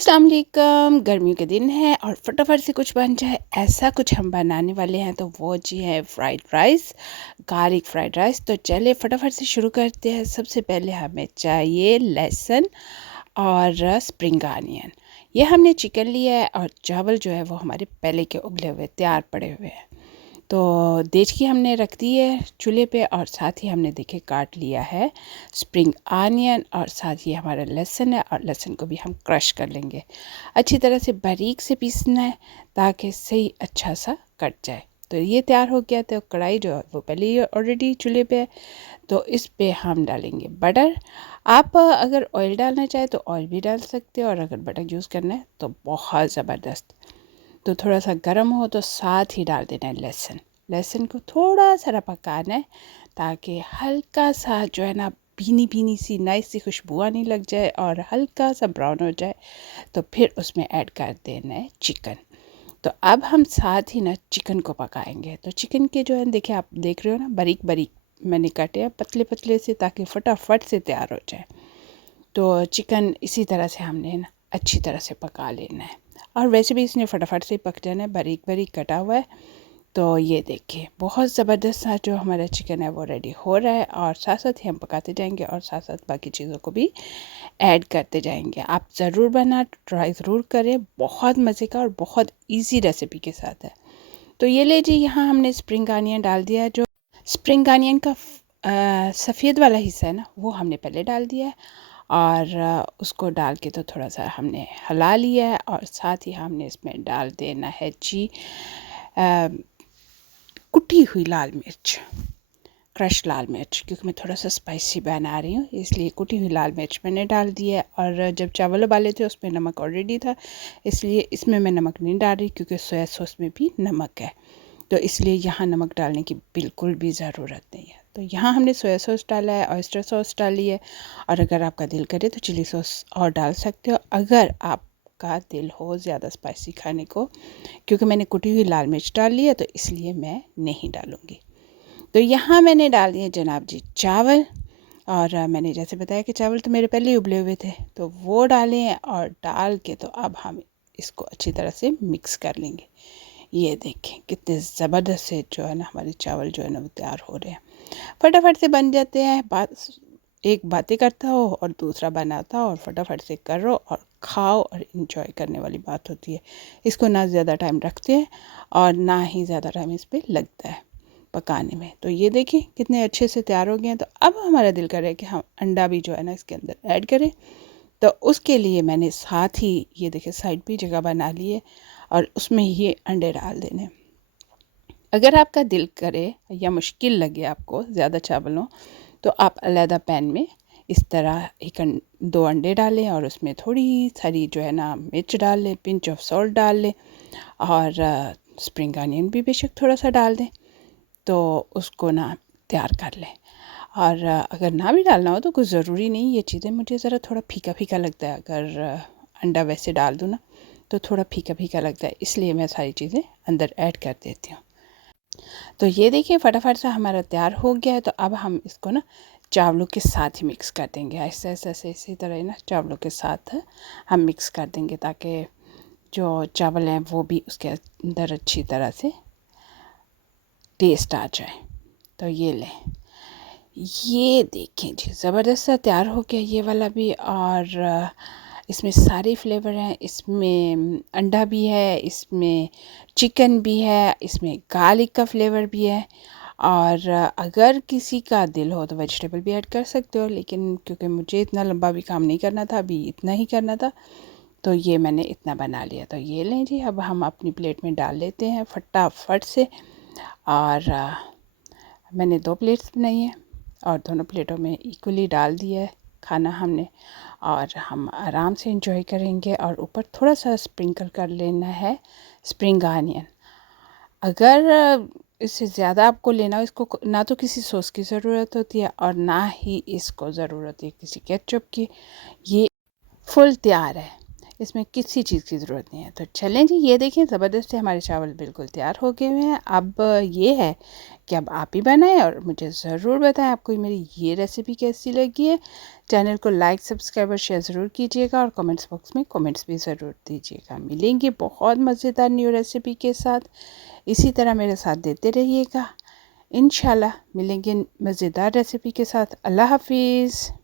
अस्सलाम वालेकुम। गर्मियों के दिन है और फटाफट से कुछ बन जाए ऐसा कुछ हम बनाने वाले हैं, तो वो जी है fried rice, garlic fried rice. तो चलिए फटाफट से शुरू करते हैं। सबसे पहले हमें चाहिए लहसुन और स्प्रिंग अनियन। ये हमने चिकन लिया है और चावल जो है वो हमारे पहले के उबले हुए तैयार पड़े हुए हैं। तो देचकी हमने रख दी है चूल्हे पे और साथ ही हमने देखे काट लिया है स्प्रिंग आनियन और साथ ही हमारा लहसुन है और लहसुन को भी हम क्रश कर लेंगे। अच्छी तरह से बारीक से पीसना है ताकि सही अच्छा सा कट जाए। तो ये तैयार हो गया। तो कढ़ाई जो है वो पहले ही ऑलरेडी चूल्हे पे है, तो इस पे हम डालेंगे बटर। आप अगर ऑयल डालना चाहे तो ऑयल भी डाल सकते हो, और अगर बटर यूज़ करना है तो बहुत ज़बरदस्त। तो थोड़ा सा गर्म हो तो साथ ही डाल देना है लहसुन। लहसुन को थोड़ा सा पकाना है ताकि हल्का सा जो है ना भीनी भीनी सी नाइस सी खुशबू आने लग जाए और हल्का सा ब्राउन हो जाए। तो फिर उसमें ऐड कर देना है चिकन। तो अब हम साथ ही ना चिकन को पकाएंगे। तो चिकन के जो है देखिए, आप देख रहे हो ना, बारीक बारीक मैंने काटे हैं पतले पतले से, ताकि फटाफट से तैयार हो जाए। तो चिकन इसी तरह से हमने ना अच्छी तरह से पका लेना है, और वैसे भी इसने फटाफट से पक जाना है, बारीक बारीक कटा हुआ है। तो ये देखिए बहुत ज़बरदस्त सा जो हमारा चिकन है वो रेडी हो रहा है, और साथ साथ ही हम पकाते जाएंगे और साथ साथ बाकी चीज़ों को भी ऐड करते जाएंगे। आप ज़रूर बना ट्राई ज़रूर करें, बहुत मज़े का और बहुत इजी रेसिपी के साथ है। तो ये ले जी, यहाँ हमने स्प्रिंग अनियन डाल दिया है। जो स्प्रिंग अनियन का सफ़ेद वाला हिस्सा है ना, वो हमने पहले डाल दिया है, और उसको डाल के तो थोड़ा सा हमने हिला लिया है। और साथ ही हमने इसमें डाल देना है जी कुटी हुई लाल मिर्च, क्रश लाल मिर्च, क्योंकि मैं थोड़ा सा स्पाइसी बना रही हूँ इसलिए कुटी हुई लाल मिर्च मैंने डाल दी है। और जब चावल उबाले थे उसमें नमक ऑलरेडी था, इसलिए इसमें मैं नमक नहीं डाल रही, क्योंकि सोया सॉस में भी नमक है। तो इसलिए यहाँ नमक डालने की बिल्कुल भी ज़रूरत नहीं है। तो यहाँ हमने सोया सॉस डाला है, ऑयस्टर सॉस डाली है, और अगर आपका दिल करे तो चिली सॉस और डाल सकते हो, अगर आपका दिल हो ज़्यादा स्पाइसी खाने को। क्योंकि मैंने कुटी हुई लाल मिर्च डाल ली है तो इसलिए मैं नहीं डालूँगी। तो यहाँ मैंने डाल दिए जनाब जी चावल, और मैंने जैसे बताया कि चावल तो मेरे पहले ही उबले हुए थे, तो वो डाले हैं। और डाल के तो अब हम इसको अच्छी तरह से मिक्स कर लेंगे। ये देखें कितने ज़बरदस्त से जो है ना हमारे चावल जो है ना वो तैयार हो रहे हैं, फटाफट से बन जाते हैं। एक बातें करता हो और दूसरा बनाता हो, और फटाफट से करो और खाओ और इन्जॉय करने वाली बात होती है। इसको ना ज़्यादा टाइम रखते हैं और ना ही ज़्यादा टाइम इस पर लगता है पकाने में। तो ये देखिए कितने अच्छे से तैयार हो गए हैं। तो अब हमारा दिल करे कि हम अंडा भी जो है ना इसके अंदर ऐड करें। तो उसके लिए मैंने साथ ही ये देखिए साइड पे जगह बना ली है, और उसमें ये अंडे डाल देने। अगर आपका दिल करे या मुश्किल लगे आपको ज़्यादा चावल हो, तो आप अलहदा पैन में इस तरह दो अंडे डालें, और उसमें थोड़ी सारी जो है ना मिर्च डाल लें, पिंच ऑफ सॉल्ट डाल लें, और स्प्रिंग अनियन भी बेशक थोड़ा सा डाल दें। तो उसको ना तैयार कर लें। और अगर ना भी डालना हो तो कुछ ज़रूरी नहीं, ये चीज़ें मुझे ज़रा थोड़ा फीका फीका लगता है। अगर अंडा वैसे डाल दूँ ना तो थोड़ा फीका फीका लगता है, इसलिए मैं सारी चीज़ें अंदर ऐड कर देती हूँ। तो ये देखिए फटाफट से हमारा तैयार हो गया है। तो अब हम इसको ना चावलों के साथ ही मिक्स कर देंगे, ऐसे ऐसे ऐसे इसी तरह ही ना चावलों के साथ हम मिक्स कर देंगे, ताकि जो चावल हैं वो भी उसके अंदर अच्छी तरह से टेस्ट आ जाए। तो ये लें, ये देखें जी ज़बरदस्त सा तैयार हो गया ये वाला भी। और इसमें सारे फ्लेवर हैं, इसमें अंडा भी है, इसमें चिकन भी है, इसमें गार्लिक का फ्लेवर भी है। और अगर किसी का दिल हो तो वेजिटेबल भी ऐड कर सकते हो, लेकिन क्योंकि मुझे इतना लंबा भी काम नहीं करना था, अभी इतना ही करना था, तो ये मैंने इतना बना लिया। तो ये लें जी, अब हम अपनी प्लेट में डाल लेते हैं फटाफट से। और मैंने 2 प्लेट्स बनाई है, और दोनों प्लेटों में इक्वली डाल दिया है खाना हमने, और हम आराम से इंजॉय करेंगे। और ऊपर थोड़ा सा स्प्रिंकल कर लेना है स्प्रिंग अनियन। अगर इससे ज़्यादा आपको लेना हो, इसको ना तो किसी सॉस की ज़रूरत होती है और ना ही इसको ज़रूरत है किसी केचप की। ये फुल तैयार है। इसमें किसी चीज़ की ज़रूरत नहीं है। तो चलें जी, ये देखें ज़बरदस्ती हमारे चावल बिल्कुल तैयार हो गए हुए हैं। अब ये है कि अब आप ही बनाएं और मुझे ज़रूर बताएं आपको मेरी ये रेसिपी कैसी लगी है। चैनल को लाइक, सब्सक्राइब और शेयर ज़रूर कीजिएगा और कमेंट्स बॉक्स में कमेंट्स भी ज़रूर दीजिएगा। मिलेंगे बहुत मज़ेदार न्यू रेसिपी के साथ। इसी तरह मेरे साथ देते रहिएगा। इंशाल्लाह मिलेंगे मज़ेदार रेसिपी के साथ। अल्लाह हाफिज़।